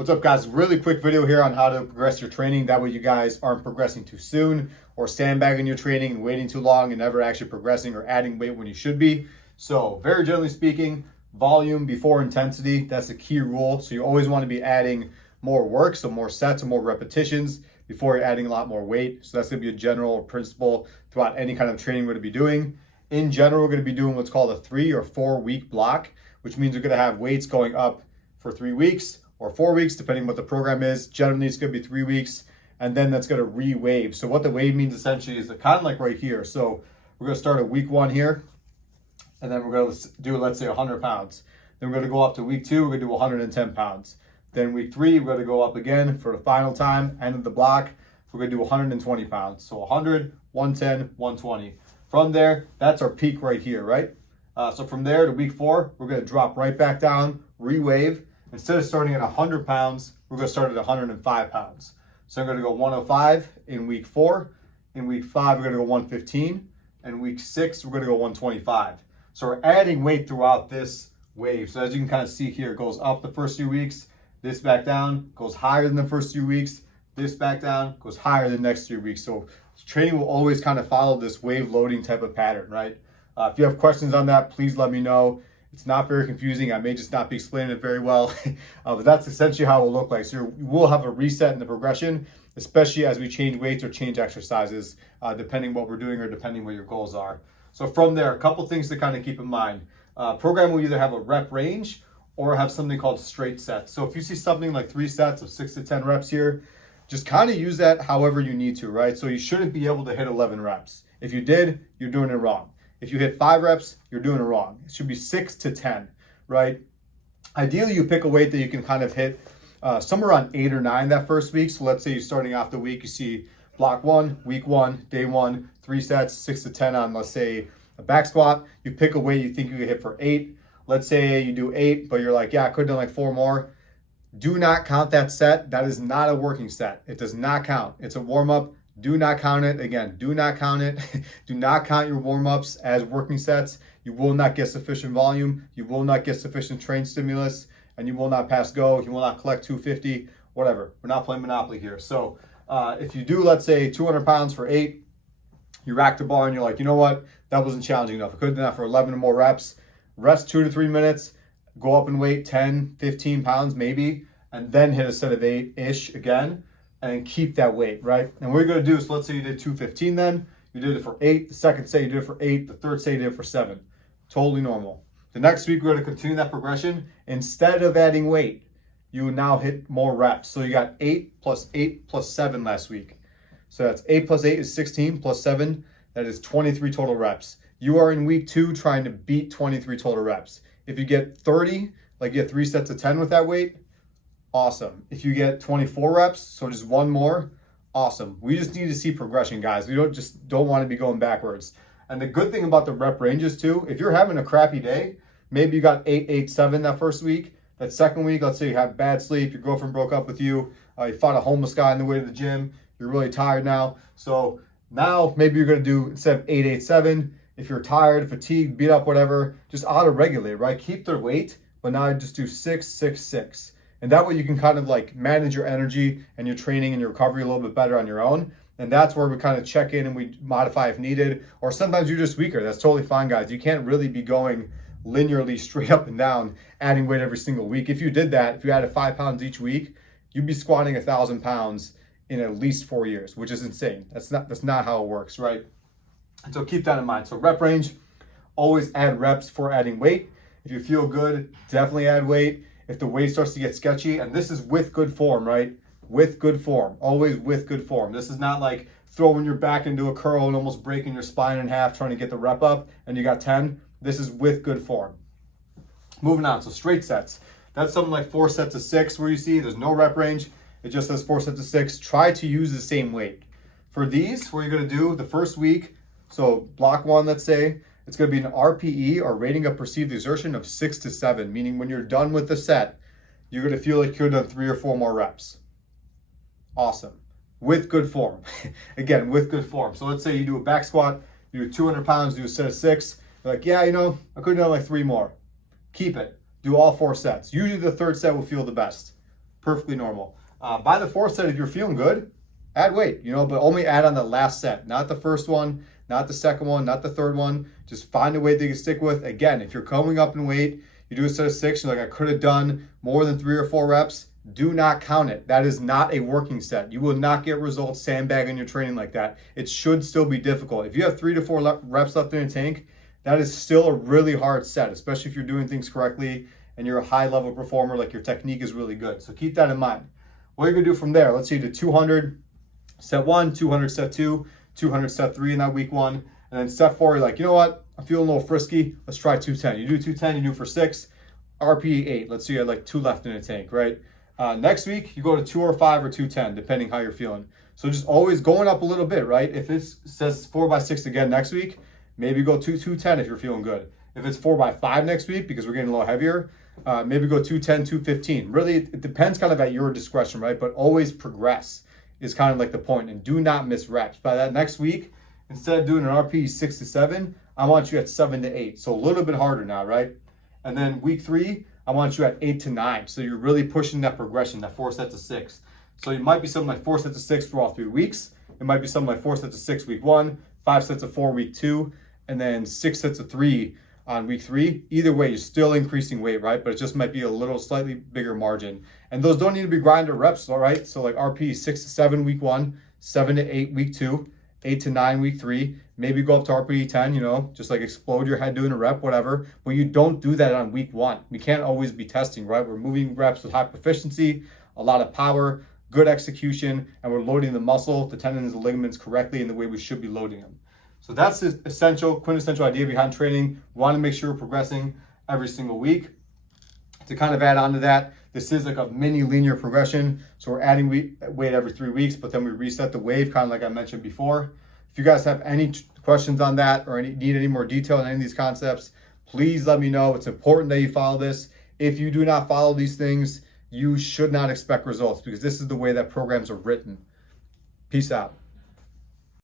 What's up, guys? Really quick video here on how to progress your training. That way you guys aren't progressing too soon or sandbagging your training and waiting too long and never actually progressing or adding weight when you should be. So very generally speaking, volume before intensity, that's the key rule. So you always want to be adding more work, so more sets or more repetitions before you're adding a lot more weight. So that's going to be a general principle throughout any kind of training we're going to be doing. In general, we're going to be doing what's called a 3 or 4 week block, which means we're going to have weights going up for 3 weeks or 4 weeks, depending what the program is. Generally, it's going to be 3 weeks, and then that's going to re-wave. So what the wave means essentially is kind of like right here. So we're going to start at week 1 here, and then we're going to do, let's say, 100 pounds. Then we're going to go up to week 2, we're going to do 110 pounds. Then week 3, we're going to go up again for the final time, end of the block. We're going to do 120 pounds. So 100, 110, 120. From there, that's our peak right here, right? So from there to week 4, we're going to drop right back down, re-wave. Instead of starting at 100 pounds, we're going to start at 105 pounds. So I'm going to go 105 in week 4. In week 5, we're going to go 115. And week 6, we're going to go 125. So we're adding weight throughout this wave. So as you can kind of see here, it goes up the first few weeks, this back down, goes higher than the first few weeks, this back down, goes higher than the next 3 weeks. So training will always kind of follow this wave loading type of pattern, right? If you have questions on that, please let me know. It's not very confusing. I may just not be explaining it very well, but that's essentially how it will look like. So you will have a reset in the progression, especially as we change weights or change exercises, depending what we're doing or depending what your goals are. So from there, a couple things to kind of keep in mind. Program will either have a rep range or have something called straight sets. So if you see something like 3 sets of 6 to 10 reps here, just kind of use that however you need to, right? So you shouldn't be able to hit 11 reps. If you did, you're doing it wrong. If you hit 5 reps, you're doing it wrong. It should be 6 to 10, right? Ideally, you pick a weight that you can kind of hit somewhere around 8 or 9 that first week. So let's say you're starting off the week, you see block 1, week 1, day 1, 3 sets, 6 to 10 on, let's say, a back squat. You pick a weight you think you can hit for 8. Let's say you do 8, but you're like, yeah, I could have done like 4 more. Do not count that set. That is not a working set. It does not count. It's a warm-up. Do not count it. Again, do not count it. Do not count your warm-ups as working sets. You will not get sufficient volume. You will not get sufficient train stimulus, and you will not pass go. You will not collect 250, whatever. We're not playing Monopoly here. So if you do, let's say, 200 pounds for 8, you rack the bar and you're like, you know what? That wasn't challenging enough. I could have done that for 11 or more reps. Rest 2 to 3 minutes. Go up in weight 10, 15 pounds maybe, and then hit a set of 8-ish again. And keep that weight, right? And what you're gonna do is, let's say you did 215 then, you did it for 8, the second set you did it for 8, the third set you did it for 7. Totally normal. The next week we're gonna continue that progression. Instead of adding weight, you will now hit more reps. So you got 8 plus 7 last week. So that's 8 plus 8 is 16 plus 7, that is 23 total reps. You are in week 2 trying to beat 23 total reps. If you get 30, like you get 3 sets of 10 with that weight, awesome. If you get 24 reps, so just 1 more, awesome. We just need to see progression, guys. We don't want to be going backwards. And the good thing about the rep ranges too, if you're having a crappy day, maybe you got 8, 8, 7 that first week. That second week, let's say you had bad sleep, your girlfriend broke up with you, you fought a homeless guy on the way to the gym, you're really tired now. So now maybe you're gonna do, instead of 8, 8, 7, if you're tired, fatigued, beat up, whatever, just auto-regulate, right? Keep their weight, but now just do 6, 6, 6. And that way you can kind of like manage your energy and your training and your recovery a little bit better on your own. And that's where we kind of check in and we modify if needed. Or sometimes you're just weaker. That's totally fine, guys. You can't really be going linearly straight up and down, adding weight every single week. If you did that, if you added 5 pounds each week, you'd be squatting 1,000 pounds in at least 4 years, which is insane. That's not how it works, right? And so keep that in mind. So rep range, always add reps for adding weight. If you feel good, definitely add weight. If the weight starts to get sketchy, and this is with good form, right? With good form, always with good form. This is not like throwing your back into a curl and almost breaking your spine in half trying to get the rep up and you got 10. This is with good form. Moving on, so straight sets. That's something like 4 sets of 6 where you see there's no rep range. It just says 4 sets of 6. Try to use the same weight. For these, what you're gonna do the first week, so block 1, let's say, it's going to be an RPE, or rating of perceived exertion, of 6 to 7, meaning when you're done with the set, you're going to feel like you could have done 3 or 4 more reps. Awesome. With good form. Again, with good form. So let's say you do a back squat, you do 200 pounds, do a set of 6. You're like, yeah, you know, I could have done like 3 more. Keep it. Do all 4 sets. Usually the third set will feel the best. perfectly normal. By the fourth set, if you're feeling good, add weight, you know, but only add on the last set, not the first one, not the second one, not the third one. Just find a weight that you can stick with. Again, if you're coming up in weight, you do a set of 6, you're like, I could have done more than 3 or 4 reps, do not count it. That is not a working set. You will not get results sandbagging your training like that. It should still be difficult. If you have 3 to 4 reps left in a tank, that is still a really hard set, especially if you're doing things correctly and you're a high level performer, like your technique is really good. So keep that in mind. What you're gonna do from there, let's say you do 200, set 1, 200, set 2, 200, set 3 in that week 1. And then set 4, you're like, you know what? I'm feeling a little frisky. Let's try 210. You do 210, you do for 6, RPE 8. Let's say you had like 2 left in a tank, right? Next week, you go to 205 or 210, depending how you're feeling. So just always going up a little bit, right? If it says 4x6 again next week, maybe go to 210 if you're feeling good. If it's 4x5 next week, because we're getting a little heavier, maybe go 210, 215. Really, it depends kind of at your discretion, right? But always progress is kind of like the point, and do not miss reps. By that next week, instead of doing an RPE 6 to 7, I want you at 7 to 8. So a little bit harder now, right? And then week 3, I want you at 8 to 9. So you're really pushing that progression, that 4 sets of 6. So it might be something like 4 sets of 6 for all 3 weeks. It might be something like 4 sets of 6 week 1, 5 sets of 4 week 2, and then 6 sets of 3 on week 3. Either way, you're still increasing weight, right? But it just might be a little slightly bigger margin. And those don't need to be grinder reps, all right? So like RP 6 to 7 week 1, 7 to 8 week 2, 8 to 9 week 3. Maybe go up to RPE 10, you know, just like explode your head doing a rep, whatever. But you don't do that on week 1. We can't always be testing, right? We're moving reps with high proficiency, a lot of power, good execution, and we're loading the muscle, the tendons, the ligaments correctly in the way we should be loading them. So that's the quintessential idea behind training. We want to make sure we're progressing every single week. To kind of add on to that, this is like a mini linear progression. So we're adding weight every 3 weeks, but then we reset the wave, kind of like I mentioned before. If you guys have any questions on that or need any more detail on any of these concepts, please let me know. It's important that you follow this. If you do not follow these things, you should not expect results, because this is the way that programs are written. Peace out.